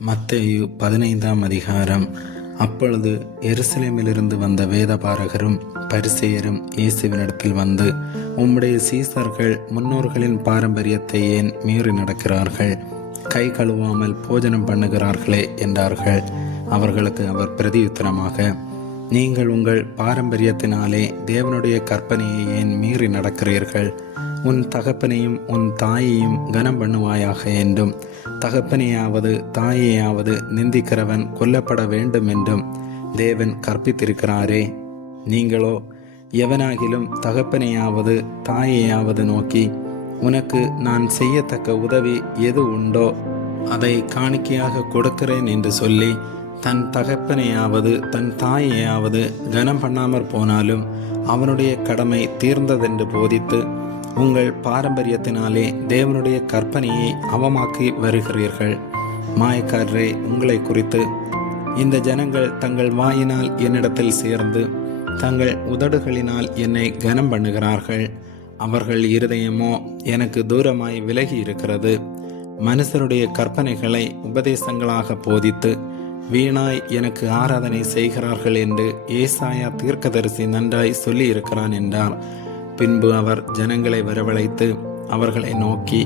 மத்தேயு 15ஆம் அதிகாரம். அப்பொழுது எருசலேமிலிருந்து வந்த வேதபாரகரும் பரிசேயரும் இயேசுவினிடத்தில் வந்து, உம்முடைய சீசர்கள் முன்னோர்களின் பாரம்பரியத்தை ஏன் மீறி நடக்கிறார்கள்? கை கழுவாமல் போஜனம் பண்ணுகிறார்களே என்றார்கள். அவர்களுக்கு அவர் பிரதியுத்தரமாக, நீங்கள் உங்கள் பாரம்பரியத்தினாலே தேவனுடைய கற்பனையை ஏன் மீறி நடக்கிறீர்கள்? உன் தகப்பனையும் உன் தாயையும் கனம் பண்ணுவாயாக என்றும், தகப்பனையாவது தாயையாவது நிந்திக்கிறவன் கொல்லப்பட வேண்டும் என்றும் தேவன் கற்பித்திருக்கிறாரே. நீங்களோ எவனாகிலும் தகப்பனையாவது தாயையாவது நோக்கி, உனக்கு நான் செய்யத்தக்க உதவி எது உண்டோ அதை காணிக்கையாக கொடுக்கிறேன் என்று சொல்லி, தன் தகப்பனையாவது தன் தாயையாவது கனம் பண்ணாமற் போனாலும் அவனுடைய கடமை தீர்ந்ததென்று போதித்து, உங்கள் பாரம்பரியத்தினாலே தேவனுடைய கற்பனையை அவமாக்கி வருகிறீர்கள். மாயக்காரரே, உங்களை குறித்து இந்த ஜனங்கள் தங்கள் வாயினால் என்னிடத்தில் சேர்ந்து தங்கள் உதடுகளினால் என்னை கனம் பண்ணுகிறார்கள். அவர்கள் இருதயமோ எனக்கு தூரமாய் விலகி இருக்கிறது. மனுஷருடைய கற்பனைகளை உபதேசங்களாக போதித்து வீணாய் எனக்கு ஆராதனை செய்கிறார்கள் என்று ஏசாயா தீர்க்கதரிசி நன்றாய் சொல்லி இருக்கிறான் என்றார். பின்பு அவர் ஜனங்களை வரவழைத்து அவர்களை நோக்கி,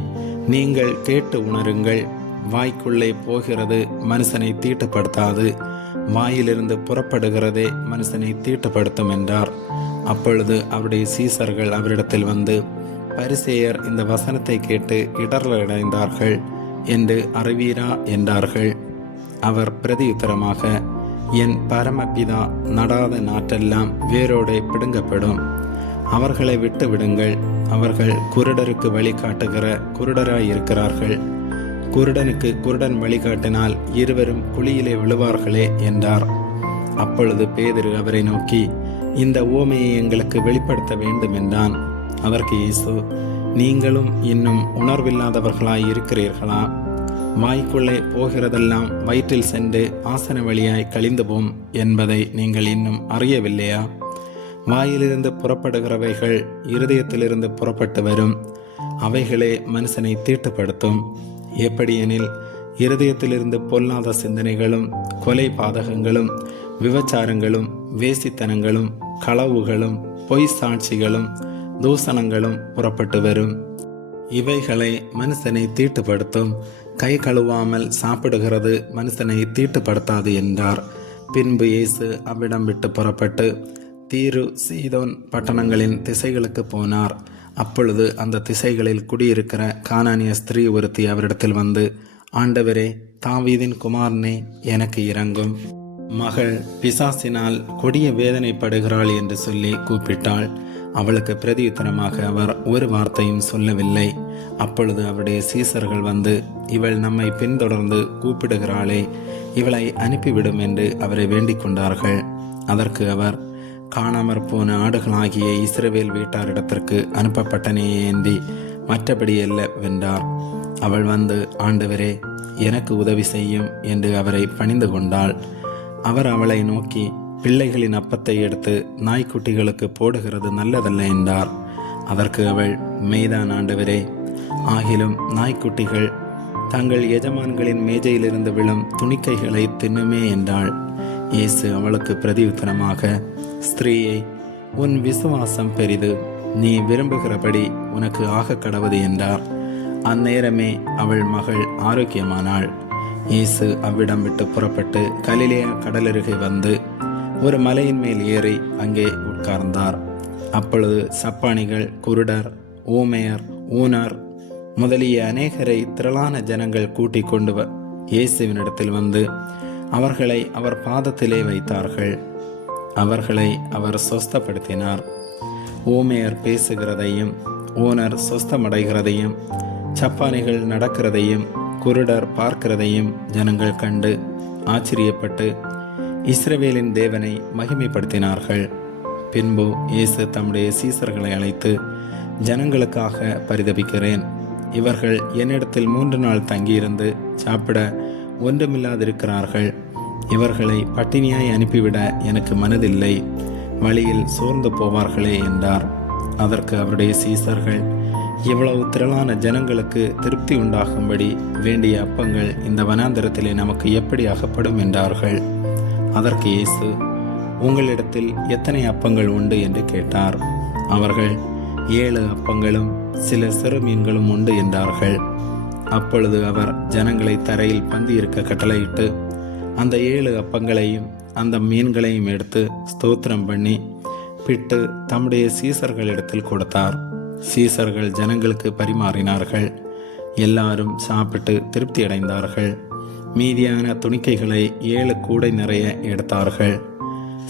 நீங்கள் கேட்டு உணருங்கள். வாய்க்குள்ளே போகிறது மனுஷனை தீட்டுப்படுத்தாது, வாயிலிருந்து புறப்படுகிறதே மனுஷனை தீட்டுப்படுத்தும் என்றார். அப்பொழுது அவருடைய சீசர்கள் அவரிடத்தில் வந்து, பரிசேயர் இந்த வசனத்தை கேட்டு இடரலடைந்தார்கள் என்று அறிவீரா என்றார்கள். அவர் பிரதியுத்தரமாக, என் பரமபிதா நடாத நாட்டெல்லாம் வேரோடே பிடுங்கப்படும். அவர்களை விட்டு விடுங்கள். அவர்கள் குருடருக்கு வழிகாட்டுகிற குருடராயிருக்கிறார்கள். குருடனுக்கு குருடன் வழிகாட்டினால் இருவரும் குழியிலே விழுவார்களே என்றார். அப்பொழுது பேதுரு அவரை நோக்கி, இந்த உவமையை எங்களுக்கு வெளிப்படுத்த வேண்டும் என்றான். அதற்கு இயேசு, நீங்களும் இன்னும் உணர்வில்லாதவர்களாய் இருக்கிறீர்களா? வாய்க்குள்ளே போகிறதெல்லாம் வயிற்றில் சென்று ஆசன வழியாய் கழிந்து போம் என்பதை நீங்கள் இன்னும் அறியவில்லையா? வாயிலிருந்து புறப்படுகிறவைகள் இருதயத்திலிருந்து புறப்பட்டு வரும். அவைகளே மனுஷனை தீட்டுப்படுத்தும். எப்படியெனில், இருதயத்திலிருந்து பொல்லாத சிந்தனைகளும் கொலை பாதகங்களும் விபச்சாரங்களும் வேசித்தனங்களும் களவுகளும் பொய் சாட்சிகளும் தூசணங்களும் புறப்பட்டு வரும். இவைகளை மனுஷனை தீட்டுப்படுத்தும். கை கழுவாமல் சாப்பிடுகிறது மனுஷனை தீட்டுப்படுத்தாது என்றார். பின்பு இயேசு அவ்விடம் விட்டு புறப்பட்டு தீரு சீதோன் பட்டணங்களின் திசைகளுக்கு போனார். அப்பொழுது அந்த திசைகளில் குடியிருக்கிற கானானிய ஸ்திரீ ஒருத்தி அவரிடத்தில் வந்து, ஆண்டவரே, தாவீதின் குமாரனே, எனக்கு இரங்கும். மகள் பிசாசினால் கொடிய வேதனைப்படுகிறாள் என்று சொல்லி கூப்பிட்டாள். அவளுக்கு பிரதியுத்தரமாக அவர் ஒரு வார்த்தையும் சொல்லவில்லை. அப்பொழுது அவருடைய சீசர்கள் வந்து, இவள் நம்மை பின்தொடர்ந்து கூப்பிடுகிறாளே, இவளை அனுப்பிவிடும் என்று அவரை வேண்டிக் கொண்டார்கள். அதற்கு அவர், காணாமற் போன ஆடுகளாகிய இஸ்ரவேல் வீட்டாரிடத்திற்கு அனுப்பப்பட்டனே ஏந்தி மற்றபடி அல்ல வென்றார். அவள் வந்து, ஆண்டவரே, எனக்கு உதவி செய்யும் என்று அவரை பணிந்து கொண்டாள். அவர் அவளை நோக்கி, பிள்ளைகளின் அப்பத்தை எடுத்து நாய்க்குட்டிகளுக்கு போடுகிறது நல்லதல்ல என்றார். அதற்கு அவள், மெய்தான் ஆண்டவரே, ஆகிலும் நாய்க்குட்டிகள் தங்கள் எஜமான்களின் மேஜையிலிருந்து விழும் துணிக்கைகளை தின்னுமே என்றாள். இயேசு அவளுக்கு பிரதியுத்தரமாக, ஸ்திரீயே, உன் விசுவாசம் பெரிது, நீ விரும்புகிறபடி உனக்கு ஆக கடவுது என்றார். அந்நேரமே அவள் மகள் ஆரோக்கியமானாள். இயேசு அவ்விடம் விட்டு புறப்பட்டு கலிலேயா கடலருகே வந்து ஒரு மலையின் மேல் ஏறி அங்கே உட்கார்ந்தார். அப்பொழுது சப்பானிகள், குருடர், ஊமையர், ஊனர் முதலிய அநேகரை திரளான ஜனங்கள் கூட்டிக் கொண்டு இயேசுவினிடத்தில் வந்து அவர்களை அவர் பாதத்திலே வைத்தார்கள். அவர்களை அவர் சொஸ்தப்படுத்தினார். ஊமையர் பேசுகிறதையும் ஊனர் சொஸ்தமடைகிறதையும் சப்பானிகள் நடக்கிறதையும் குருடர் பார்க்கிறதையும் ஜனங்கள் கண்டு ஆச்சரியப்பட்டு இஸ்ரவேலின் தேவனை மகிமைப்படுத்தினார்கள். பின்பு இயேசு தம்முடைய சீசர்களை அழைத்து, ஜனங்களுக்காக பரிதபிக்கிறேன். இவர்கள் என்னிடத்தில் 3 நாள் தங்கியிருந்து சாப்பிட ஒன்றுமில்லாதிருக்கிறார்கள். இவர்களை பட்டினியாய் அனுப்பிவிட எனக்கு மனதில்லை. வழியில் சோர்ந்து போவார்களே என்றார். அதற்கு அவருடைய சீசர்கள், இவ்வளவு திரளான ஜனங்களுக்கு திருப்தி உண்டாகும்படி வேண்டிய அப்பங்கள் இந்த வனாந்தரத்திலே நமக்கு எப்படி அகப்படும் என்றார்கள். அதற்கு இயேசு, உங்களிடத்தில் எத்தனை அப்பங்கள் உண்டு என்று கேட்டார். அவர்கள் 7 அப்பங்களும் சில சிறு மீன்களும் உண்டு என்றார்கள். அப்பொழுது அவர் ஜனங்களை தரையில் பந்தியிருக்க கட்டளையிட்டு அந்த 7 அப்பங்களையும் அந்த மீன்களையும் எடுத்து ஸ்தோத்திரம் பண்ணி பிட்டு தம்முடைய சீசர்களிடத்தில் கொடுத்தார். சீசர்கள் ஜனங்களுக்கு பரிமாறினார்கள். எல்லாரும் சாப்பிட்டு திருப்தி அடைந்தார்கள். மீதியான துணிக்கைகளை 7 கூடை நிறைய எடுத்தார்கள்.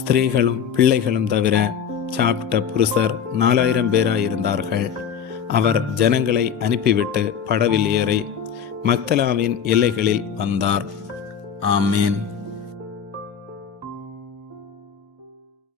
ஸ்திரீகளும் பிள்ளைகளும் தவிர சாப்பிட்ட புருஷர் 4000 பேராயிருந்தார்கள். அவர் ஜனங்களை அனுப்பிவிட்டு படவில் ஏறி மக்தலாவின் எல்லைகளில் வந்தார். ஆமேன்.